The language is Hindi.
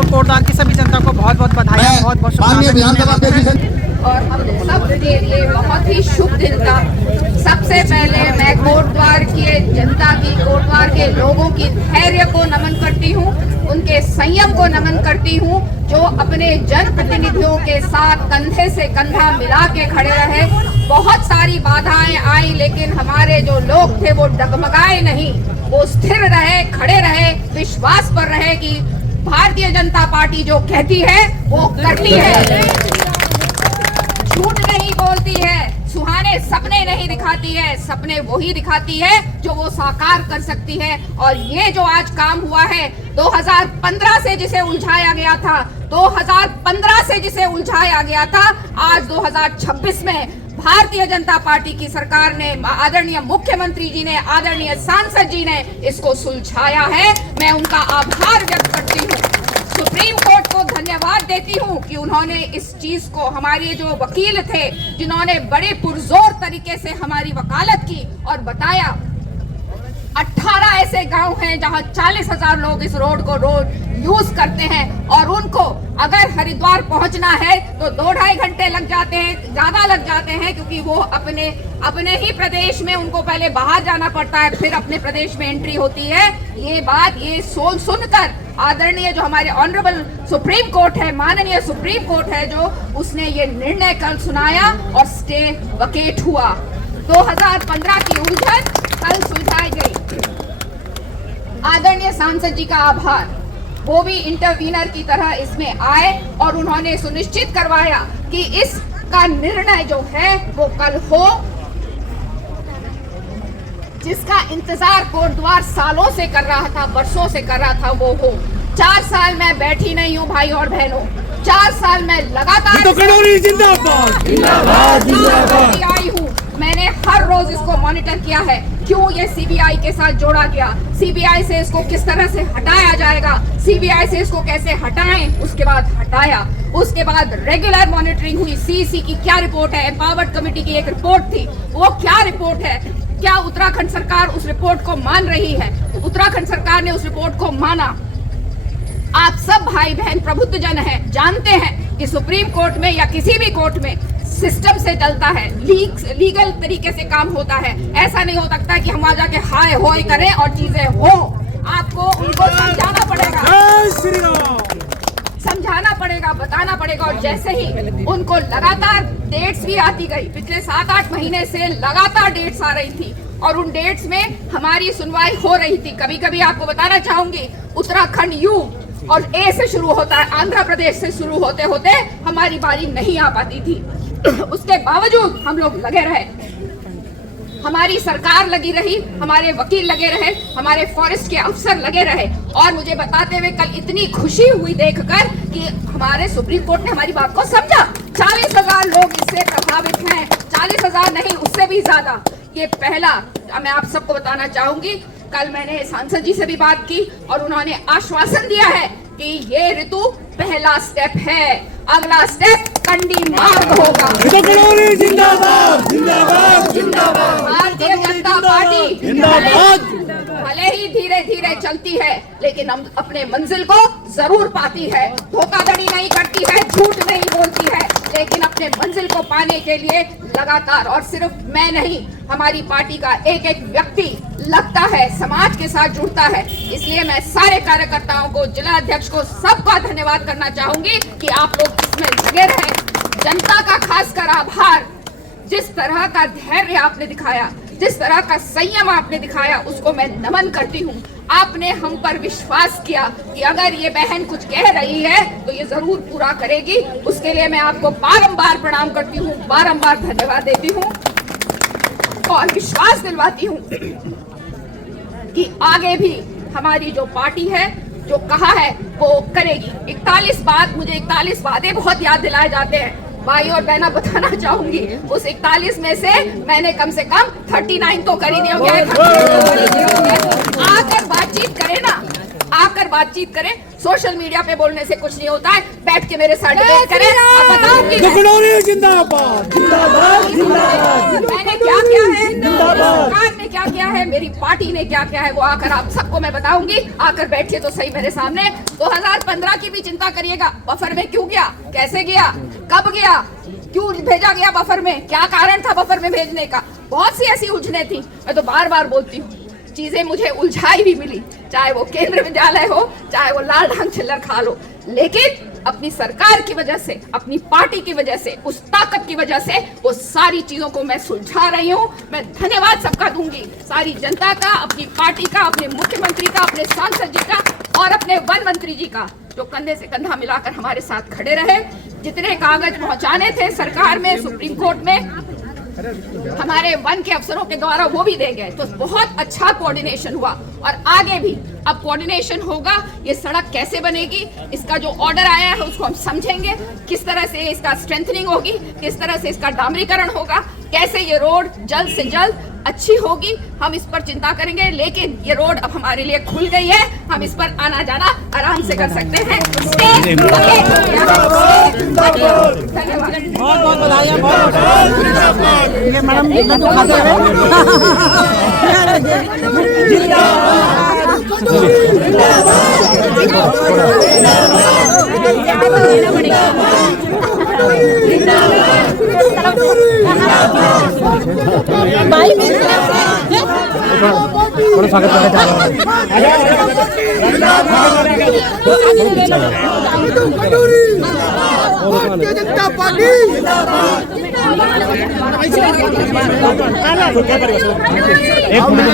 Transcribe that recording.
और कोटद्वार की सभी जनता को बहुत बहुत बधाई, बहुत बहुत शुभकामनाएं। और हम सब के लिए बहुत ही शुभ दिन था। सबसे पहले मैं कोटद्वार की जनता की, कोटद्वार के लोगों की धैर्य को नमन करती हूँ, उनके संयम को नमन करती हूँ, जो अपने जनप्रतिनिधियों के साथ कंधे से कंधा मिला के खड़े रहे। बहुत सारी बाधाएं आई, लेकिन हमारे जो लोग थे वो डगमगाए नहीं, वो स्थिर रहे, खड़े रहे, विश्वास पर रहे कि भारतीय जनता पार्टी जो कहती है वो करती है, झूठ नहीं बोलती है, सुहाने सपने नहीं दिखाती है, सपने वही दिखाती है जो वो साकार कर सकती है। और ये जो आज काम हुआ है 2015 से जिसे उलझाया गया था, 2015 से जिसे उलझाया गया था, आज 2026 में भारतीय जनता पार्टी की सरकार ने, आदरणीय मुख्यमंत्री जी ने, आदरणीय सांसद जी ने इसको सुलझाया है। मैं उनका आभार व्यक्त करती हूँ। सुप्रीम कोर्ट को धन्यवाद देती हूँ कि उन्होंने इस चीज को, हमारे जो वकील थे जिन्होंने बड़े पुरजोर तरीके से हमारी वकालत की और बताया 18 ऐसे गांव हैं जहां 40,000 लोग इस रोड को यूज करते हैं और उनको अगर हरिद्वार पहुंचना है तो 2-2.5 घंटे लग जाते हैं, ज्यादा लग जाते हैं, क्योंकि वो अपने ही प्रदेश में उनको पहले बाहर जाना पड़ता है, फिर अपने प्रदेश में एंट्री होती है। ये सुनकर आदरणीय जो हमारे ऑनरेबल सुप्रीम कोर्ट है, माननीय सुप्रीम कोर्ट है, जो उसने ये निर्णय कल सुनाया और स्टे वकेट हुआ। 2015 की उलझन कल सुलझाई गई। आदरणीय सांसद जी का आभार, वो भी इंटरवीनर की तरह इसमें आए और उन्होंने सुनिश्चित करवाया कि इसका निर्णय जो है वो कल हो, जिसका इंतजार कोटद्वार सालों से कर रहा था, वर्षों से कर रहा था, वो हो। 4 साल मैं बैठी नहीं हूँ भाई और बहनों, 4 साल मैं लगातार आई हूँ। मैंने हर रोज इसको मॉनिटर किया है, क्यों ये सीबीआई के साथ जोड़ा गया, सीबीआई से इसको किस तरह से हटाया जाएगा, सीबीआई से इसको कैसे हटाएं, उसके बाद हटाया। उसके बाद रेगुलर मॉनिटरिंग हुई, सीसी की क्या रिपोर्ट है, एम्पावर्ड कमेटी की एक रिपोर्ट थी, वो क्या रिपोर्ट है, क्या उत्तराखंड सरकार उस रिपोर्ट को मान रही है? उत्तराखंड सरकार ने उस रिपोर्ट को माना। आप सब भाई बहन प्रबुद्ध जन हैं, जानते हैं कि सुप्रीम कोर्ट में या किसी भी कोर्ट में सिस्टम से चलता है, लीगल तरीके से काम होता है। ऐसा नहीं हो सकता कि हम आ जाके हाय होय करें और चीजें हो। आपको उनको समझाना पड़ेगा, बताना पड़ेगा। और जैसे ही उनको लगातार डेट्स भी आती गई, पिछले 7-8 महीने से लगातार डेट्स आ रही थी और उन डेट्स में हमारी सुनवाई हो रही थी। कभी कभी आपको बताना चाहूंगी, उत्तराखंड यू और ए से शुरू होता है, आंध्र प्रदेश से शुरू होते होते हमारी बारी नहीं आ पाती थी। उसके बावजूद हम लोग लगे रहे, हमारी सरकार लगी रही, हमारे वकील लगे रहे, हमारे फॉरेस्ट के अफसर लगे रहे। और मुझे बताते हुए कल इतनी खुशी हुई देखकर कि हमारे सुप्रीम कोर्ट ने हमारी बात को समझा। 40,000 लोग इससे प्रभावित हैं, 40,000 नहीं, उससे भी ज्यादा। ये पहला मैं आप सबको बताना चाहूंगी, कल मैंने सांसद जी से भी बात की और उन्होंने आश्वासन दिया है कि ये ऋतु पहला स्टेप है, अगला स्टेप कंडी मार्ग होगा। भारतीय जनता पार्टी भले ही धीरे धीरे चलती है, लेकिन हम अपने मंजिल को जरूर पाती है। धोखाधड़ी नहीं करती है, झूठ नहीं बोलती है, लेकिन अपने मंजिल को पाने के लिए लगातार, और सिर्फ मैं नहीं, हमारी पार्टी का एक एक व्यक्ति लगता है, समाज के साथ जुड़ता है। इसलिए मैं सारे कार्यकर्ताओं को, जिला अध्यक्ष को, सबका धन्यवाद करना चाहूंगी कि आप लोग इसमें लगे रहे। जनता का खासकर आभार, जिस तरह का धैर्य आपने दिखाया, जिस तरह का संयम आपने दिखाया, उसको मैं नमन करती हूँ। आपने हम पर विश्वास किया कि अगर ये बहन कुछ कह रही है तो ये जरूर पूरा करेगी। उसके लिए मैं आपको बारंबार प्रणाम करती हूँ, बारंबार धन्यवाद देती हूँ और विश्वास दिलवाती हूँ कि आगे भी हमारी जो पार्टी है, जो कहा है वो करेगी। 41 वादे बहुत याद दिलाए जाते हैं। भाई और बहना बताना चाहूंगी, उस 41 में से मैंने कम से कम 39 तो कर ही दिया गया है। आकर बातचीत करें, सोशल मीडिया पे बोलने से कुछ नहीं होता है, बैठ के मेरे साथ डिबेट करें और बताऊंगी मैंने क्या किया है, सरकार ने क्या किया है, मेरी पार्टी ने क्या किया है, वो आकर आप सबको मैं बताऊंगी। आकर बैठिए तो सही मेरे सामने। 2015 की भी चिंता करिएगा, बफर में क्यों गया, कैसे गया, कब गया, क्यों भेजा गया बफर में, क्या कारण था बफर में भेजने का। बहुत सी ऐसी उलझने थी। मैं तो बार बार बोलती हूँ, चीजें मुझे उलझाई भी मिली, चाहे वो केंद्रीय विद्यालय हो, चाहे वो लाल ढंग चिल्लर खा लो, लेकिन अपनी सरकार की वजह से, अपनी पार्टी की वजह से, उस ताकत की वजह से वो सारी चीजों को मैं सुलझा रही हूँ। मैं धन्यवाद सबका दूंगी, सारी जनता का, अपनी पार्टी का, अपने मुख्यमंत्री का, अपने सांसद जी का और अपने वन मंत्री जी का, जो कंधे से कंधा मिलाकर हमारे साथ खड़े रहे। जितने कागज पहुंचाने थे सरकार में, सुप्रीम कोर्ट में, हमारे वन के अफसरों के द्वारा वो भी दे गए। तो बहुत अच्छा कोऑर्डिनेशन हुआ और आगे भी अब कोऑर्डिनेशन होगा। ये सड़क कैसे बनेगी, इसका जो ऑर्डर आया है उसको हम समझेंगे, किस तरह से इसका स्ट्रेंथनिंग होगी, किस तरह से इसका डामरीकरण होगा, कैसे ये रोड जल्द से जल्द अच्छी होगी, हम इस पर चिंता करेंगे। लेकिन ये रोड अब हमारे लिए खुल गई है, हम इस पर आना जाना आराम से कर सकते हैं। धन्यवाद। बहुत बहुत बधाई, बहुत ये मैडम स्वागत भारतीय जनता पार्टी एक मिनट